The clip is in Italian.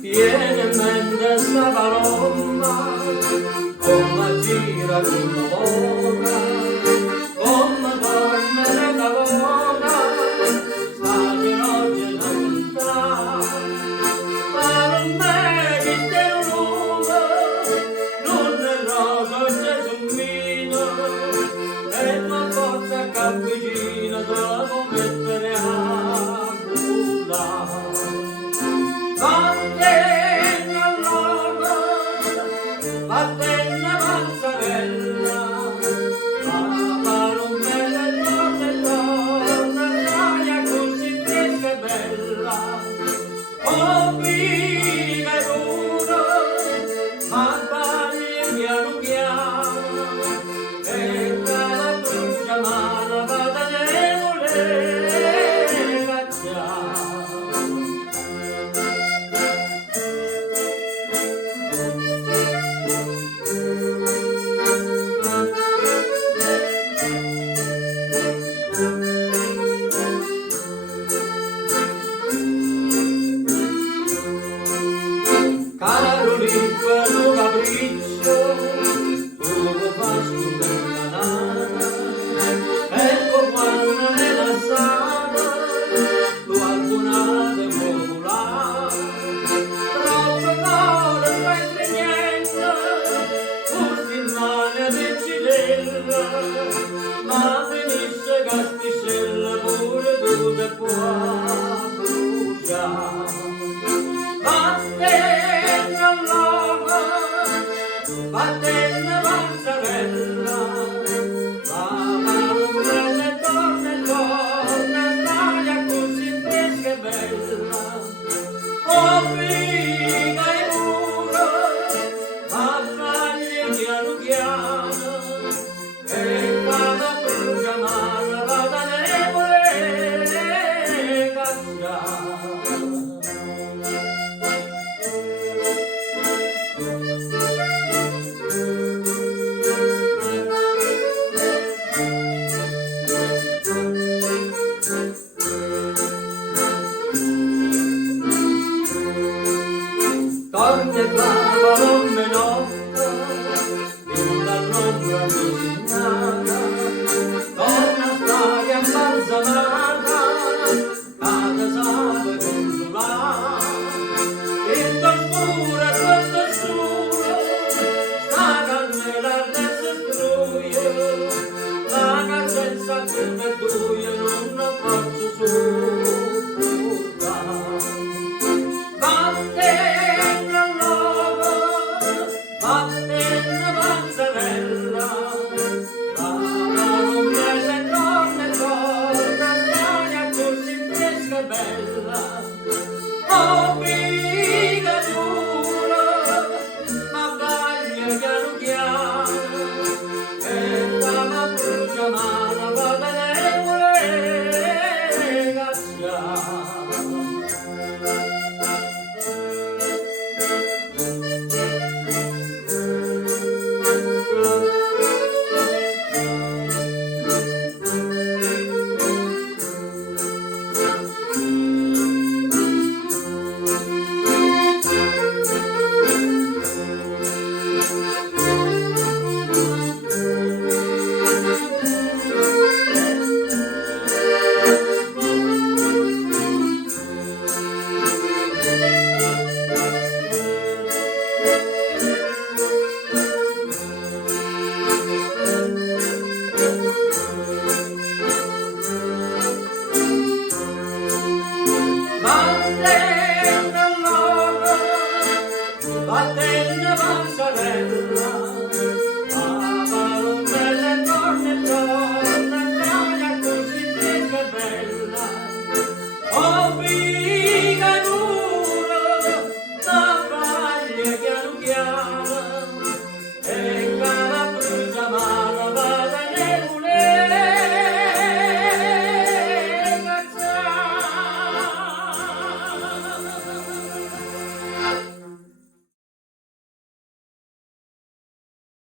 Tiene in mente sta palomma, come gira con la boca, come dorme nella boca, sta di notte non sta. Ma non è che te non è rosa c'è zummino, e la forza che avvicina devo mettere a culla. Vattene mozzarella, ma non me ne torna, l'aria così fresca e bella. Oh, viva e duro, ma sbagli piano piano, e la brucia mano vada devole cacciare. Caro ricco capriccio, tu lo fai scudella nana, ecco quando nella sala, tu albunate popolare, troppo cuore fai niente, tutti in mano decidella, ma finisce casticella pure tu te puoi bruciare. Vattene mozzarella, ma non me ne torna, l'aria così fresca e bella. Oh, figa e puro, ma fagli piano piano, e quando brucia mano vada nevole cacciare. Torna e va, non me notta, fino all'ombra disegnata, torna stai imbalsamata, cade sape consolata, questa scura, sta candela adesso struie, la caccenza tu e tu.